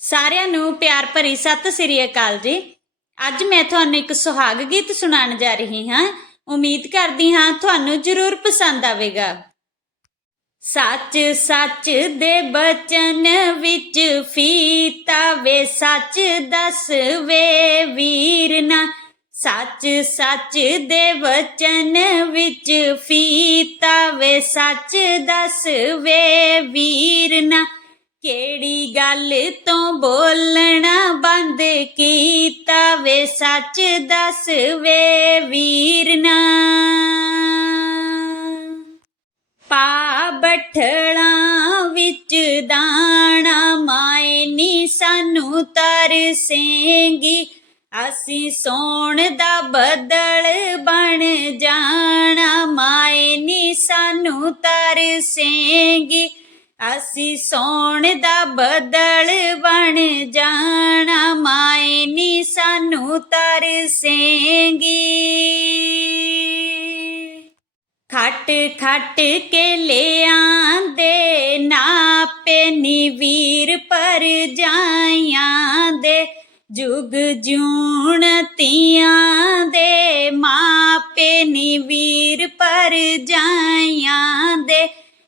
ਸਾਰਿਆਂ ਨੂੰ ਪਿਆਰ ਭਰੀ ਸਤਿ ਸ੍ਰੀ ਅਕਾਲ ਜੀ। ਅੱਜ ਮੈਂ ਤੁਹਾਨੂੰ ਇੱਕ ਸੁਹਾਗ ਗੀਤ ਸੁਣਾਉਣ ਜਾ ਰਹੀ ਹਾਂ। ਉਮੀਦ ਕਰਦੀ ਹਾਂ ਤੁਹਾਨੂੰ ਜ਼ਰੂਰ ਪਸੰਦ ਆਵੇਗਾ। ਸੱਚ ਸੱਚ ਦੇ ਬਚਨ ਵਿੱਚ ਫੀਤਾ ਵੇ, ਸੱਚ ਦੱਸ ਵੀਰ ਨਾ। ਸੱਚ ਸੱਚ ਦੇ ਵਚਨ ਵਿੱਚ ਫੀਤਾ ਵੇ, ਸੱਚ ਦੱਸ ਵੇ ਵੀਰ ਨਾ। ਕਿਹੜੀ ਗੱਲ ਤੋਂ ਬੋਲਣਾ ਬੰਦ ਕੀਤਾ ਵੇ? ਸੱਚ ਦੱਸ ਵੇ ਵੀਰਨਾ ਪਾ ਬਠੜਾਂ ਵਿੱਚ ਦਾਣਾ ਮਾਏ ਨੀ, ਸਾਨੂੰ ਤਰਸੇਂਗੀ ਅਸੀਂ ਸੋਣ ਦਾ ਬਦਲ ਬਣ ਜਾਣਾ, ਮਾਏ ਨੀ, ਸਾਨੂੰ ਤਰਸੇਂਗੀ ਅਸੀਂ ਸੋਣ ਦਾ ਬਦਲ ਬਣ ਜਾਣਾ, ਮਾਏ ਨੀ ਸਾਨੂੰ ਤਰਸੇਂਗੀ ਖੱਟ ਖੱਟ ਕੇ ਲਿਆਂਦੇ, ਨਾਪੇ ਨੀ ਵੀਰ ਪਰ ਜਾਈਆਂ ਦੇ। ਜੁਗ ਜੂਣ ਤੀਆਂ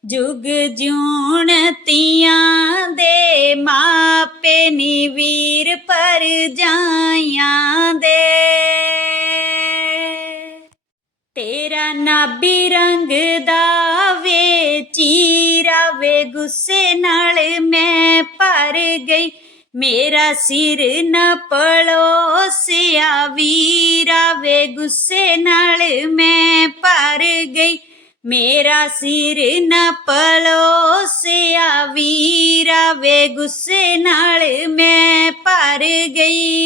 ਜੁਗ ਜੂਣ ਤੀਆਂ ਦੇ ਮਾਪੇ ਨੀ ਵੀਰ ਪਰ ਜਾਈਆਂ ਦੇ। ਤੇਰਾ ਨਾਬੀ ਰੰਗ ਦਾ ਵੇ, ਚੀਰਾ ਵੇ, ਗੁੱਸੇ ਨਾਲ ਮੈਂ ਭਰ ਗਈ। ਮੇਰਾ ਸਿਰ ਨਾ ਪਲੋਸਿਆ ਵੀਰਾ ਵੇ, ਗੁੱਸੇ ਨਾਲ ਮੈਂ ਭਰ ਗਈ। ਮੇਰਾ ਸਿਰ ਨਾ ਪਲੋਸਿਆ, ਵੀਰਾ ਵੇ ਗੁੱਸੇ ਨਾਲ ਮੈਂ ਭਰ ਗਈ।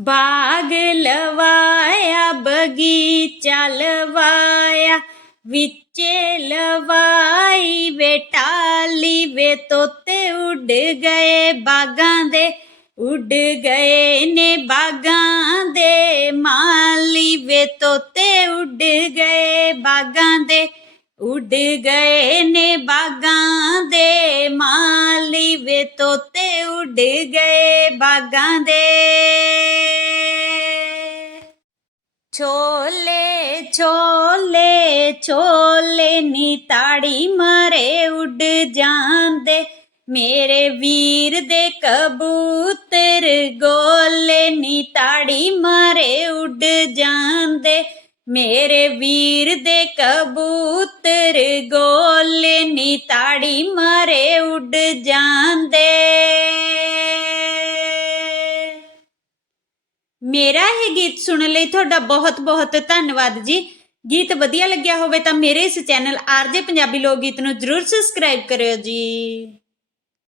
ਬਾਗ ਲਵਾਇਆ, ਬਗੀਚਾ ਲਵਾਇਆ, ਵਿੱਚੇ ਲਵਾਈ ਵੇ ਟਾਲੀ ਵੇ ਤੋਤੇ ਉੱਡ ਗਏ, ਬਾਗਾਂ ਦੇ ਉੱਡ ਗਏ ਨੇ ਬਾਗਾਂ ਦੇ ਮਾਲੀ ਵੇ ਤੋਤੇ ਬਾਗਾਂ ਦੇ, ਉੱਡ ਗਏ ਨੇ ਬਾਗਾਂ ਦੇ ਮਾਲੀ ਵੇ ਤੋਤੇ, ਉੱਡ ਗਏ ਬਾਗਾਂ ਦੇ। ਛੋਲੇ ਛੋਲੇ ਛੋਲੇ ਨੀ ਤਾੜੀ ਮਾਰੇ, ਉੱਡ ਜਾਂਦੇ। ਮੇਰੇ ਵੀਰ ਦੇ ਕਬੂਤਰ ਗੋਲੇ ਨੀ ਤਾੜੀ ਮਾਰੇ, ਉੱਡ ਜਾਂਦੇ। ਮੇਰੇ ਵੀਰ ਦੇ ਕਬੂਤਰ ਗੋਲੇ ਨੀ ਤਾੜੀ ਮਾਰੇ ਉੱਡ ਜਾਂਦੇ। ਮੇਰਾ ਇਹ ਗੀਤ ਸੁਣਨ ਲਈ ਤੁਹਾਡਾ ਬਹੁਤ ਬਹੁਤ ਧੰਨਵਾਦ ਜੀ। ਗੀਤ ਵਧੀਆ ਲੱਗਿਆ ਹੋਵੇ ਤਾਂ ਮੇਰੇ ਇਸ ਚੈਨਲ ਆਰਜੇ ਪੰਜਾਬੀ ਲੋਕ ਗੀਤ ਨੂੰ ਜਰੂਰ ਸਬਸਕ੍ਰਾਈਬ ਕਰਿਓ ਜੀ।